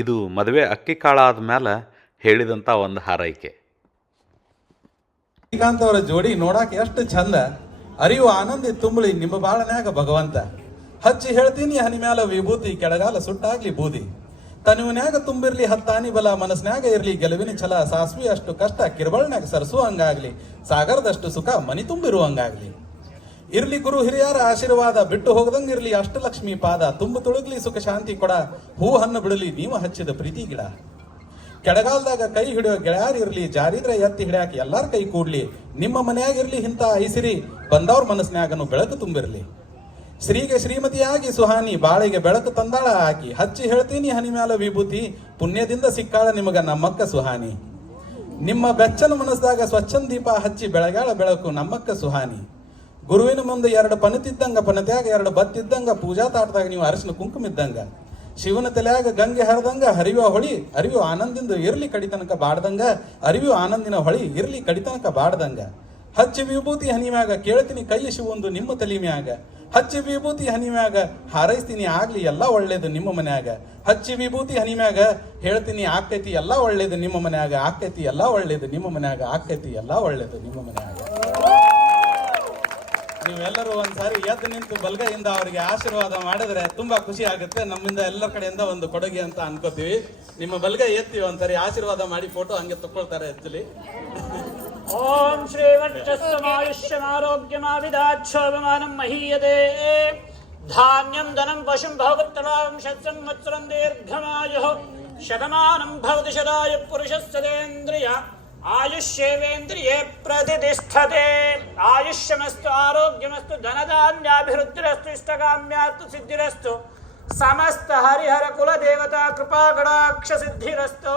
ಇದು ಮದುವೆ ಅಕ್ಕಿ ಕಾಳ ಆದ್ಮೇಲೆ ಹೇಳಿದಂಥ ಒಂದು ಹಾರೈಕೆ. ಶ್ರೀಕಾಂತ್ ಅವರ ಜೋಡಿ ನೋಡಾಕ ಎಷ್ಟು ಚಂದ, ಅರಿವು ಆನಂದಿ ತುಂಬಳಿ ನಿಮ್ಮ ಬಾಳನ್ಯಾಗ ಭಗವಂತ. ಹಚ್ಚಿ ಹೇಳ್ತೀನಿ ಹನಿ ಮ್ಯಾಲ ವಿಭೂತಿ, ಕೆಳಗಾಲ ಸುಟ್ಟಾಗ್ಲಿ ಬೂದಿ. ತನುವಿನ್ಯಾಗ ತುಂಬಿರ್ಲಿ ಹತ್ತಾನಿ ಬಲ, ಮನಸ್ನ್ಯಾಗ ಇರ್ಲಿ ಗೆಲುವಿನ ಛಲ. ಸಾಸ್ವಿ ಅಷ್ಟು ಕಷ್ಟ ಕಿರ್ಬಳ್ನ್ಯಾಗ ಸರಸುವಂಗಾಗ್ಲಿ, ಸಾಗರದಷ್ಟು ಸುಖ ಮನಿ ತುಂಬಿರುವಂಗಾಗ್ಲಿ. ಇರ್ಲಿ ಗುರು ಹಿರಿಯರ ಆಶೀರ್ವಾದ, ಬಿಟ್ಟು ಹೋಗದಂಗಿರ್ಲಿ ಅಷ್ಟಲಕ್ಷ್ಮಿ ಪಾದ. ತುಂಬು ತುಳುಗ್ಲಿ ಸುಖ ಶಾಂತಿ ಕೊಡ, ಹೂ ಹಣ್ಣು ಬಿಡಲಿ ನೀವು ಹಚ್ಚಿದ ಪ್ರೀತಿ ಗಿಡ. ಕೆಳಗಾಲದಾಗ ಕೈ ಹಿಡಿಯೋ ಗೆಳೆಯಾರಿರ್ಲಿ, ಜಾರಿದ್ರೆ ಎತ್ತಿ ಹಿಡ್ಯಾಕ ಎಲ್ಲಾರ ಕೈ ಕೂಡ್ಲಿ. ನಿಮ್ಮ ಮನೆಯಾಗಿರ್ಲಿ ಇಂಥ ಐಸಿರಿ, ಬಂದವ್ರ ಮನಸ್ನ್ಯಾಗನು ಬೆಳಕು ತುಂಬಿರ್ಲಿ. ಶ್ರೀಗೆ ಶ್ರೀಮತಿಯಾಗಿ ಸುಹಾನಿ, ಬಾಳಿಗೆ ಬೆಳಕು ತಂದಾಳ ಹಾಕಿ. ಹಚ್ಚಿ ಹೇಳ್ತೀನಿ ಹನಿ ಮ್ಯಾಲ ವಿಭೂತಿ, ಪುಣ್ಯದಿಂದ ಸಿಕ್ಕಾಳ ನಿಮಗ ನಮ್ಮಕ್ಕ ಸುಹಾನಿ. ನಿಮ್ಮ ಬೆಚ್ಚನ ಮನಸ್ದಾಗ ಸ್ವಚ್ಛಂದ ದೀಪ ಹಚ್ಚಿ ಬೆಳಗಾಳ ಬೆಳಕು ನಮ್ಮಕ್ಕ ಸುಹಾನಿ. ಗುರುವಿನ ಮುಂದೆ 2 ಪನತಿದ್ದಂಗ, ಪನತ್ಯಾಗ 2 ಬತ್ತಿದ್ದಂಗ, ಪೂಜಾ ತಾಟದಾಗ ನೀವು ಅರಿಶಿನ ಕುಂಕುಮ ಇದ್ದಂಗ. ಶಿವನ ತಲೆಯಾಗ ಗಂಗೆ ಹರಿದಂಗ, ಹರಿಯುವ ಹೊಳಿ ಅರಿವು ಆನಂದಿಂದ ಇರ್ಲಿ ಕಡಿತನಕ ಬಾಡ್ದಂಗ. ಅರಿವು ಆನಂದಿನ ಹೊಳಿ ಇರ್ಲಿ ಕಡಿತನಕ ಬಾಡ್ದಂಗ. ಹಚ್ಚಿ ವಿಭೂತಿ ಹನಿ ಮ್ಯಾಗ, ಕೇಳ್ತೀನಿ ಕೈ ಶಿವೊಂದು ನಿಮ್ಮ ತಲಿ ಮ್ಯಾಗ. ಹಚ್ಚಿ ವಿಭೂತಿ ಹನಿ ಮ್ಯಾಗ, ಹಾರೈಸ್ತೀನಿ ಆಗ್ಲಿ ಎಲ್ಲ ಒಳ್ಳೇದು ನಿಮ್ಮ ಮನ್ಯಾಗ. ಹಚ್ಚಿ ವಿಭೂತಿ ಹನಿ ಮ್ಯಾಗ, ಹೇಳ್ತೀನಿ ಆಕೈತಿ ಎಲ್ಲ ಒಳ್ಳೇದು ನಿಮ್ಮ ಮನ್ಯಾಗ. ಆಕೈತಿ ಎಲ್ಲ ಒಳ್ಳೇದು ನಿಮ್ಮ ಮನ್ಯಾಗ, ಆಕೈತಿ ಎಲ್ಲ ಒಳ್ಳೇದು ನಿಮ್ಮ ಮನ್ಯಾಗ. ನೀವೆಲ್ಲರೂ ಒಂದ್ಸಾರಿ ಎದ್ದು ನಿಂತು ಬಲಗೈಯಿಂದ ಅವರಿಗೆ ಆಶೀರ್ವಾದ ಮಾಡಿದ್ರೆ ತುಂಬಾ ಖುಷಿ ಆಗುತ್ತೆ. ನಮ್ಮಿಂದ ಎಲ್ಲ ಕಡೆಯಿಂದ ಒಂದು ಕೊಡುಗೆ ಅಂತ ಅನ್ಕೋತೀವಿ. ನಿಮ್ಮ ಬಲಗೈ ಎತ್ತಿ ಒಂದ್ಸರಿ ಆಶೀರ್ವಾದ ಮಾಡಿ ಫೋಟೋ ಹಂಗೆ ತಗೊಳ್ತಾರೆ ಎತ್ತಲಿ. ಓಂ ಶ್ರೀವಕ್ಷಸ್ಸಮಾಯುಷ್ಯಮಾರೋಗ್ಯಮಾವಿದಾಚ್ಛೋಭಮಾನಂ ಮಹೀಯತೆ. ಧಾನ್ಯಂ ಧನಂ ಪಶುಂ ಭವತ್ತರಾಂ ಷತ್ಸಂವತ್ಸರಂ ದೀರ್ಘಮಾಯುಃ. ಶತಮಾನಂ ಭವತಿ ಶತಾಯುಃ ಪುರುಷಸ್ಸದೇಂದ್ರಿಯ ಆಯುಷ್ಯೇವೇಂದ್ರಿಯೇ ಪ್ರತಿಷ್ಠತೆ. ಆಯುಷ್ಯಮಸ್ತು ಆರೋಗ್ಯಮಸ್ತು ಧನಧಾನ್ಯಾಭಿವೃದ್ಧಿರಸ್ತು ಇಷ್ಟಕಾಮ್ಯಾಸ್ತು ಸಿದ್ಧಿರಸ್ತು. ಸಮಸ್ತ ಹರಿಹರ ಕುಲ ದೇವತಾ ಕೃಪಾ ಗಣಾಕ್ಷ ಸಿದ್ಧಿರಸ್ತು.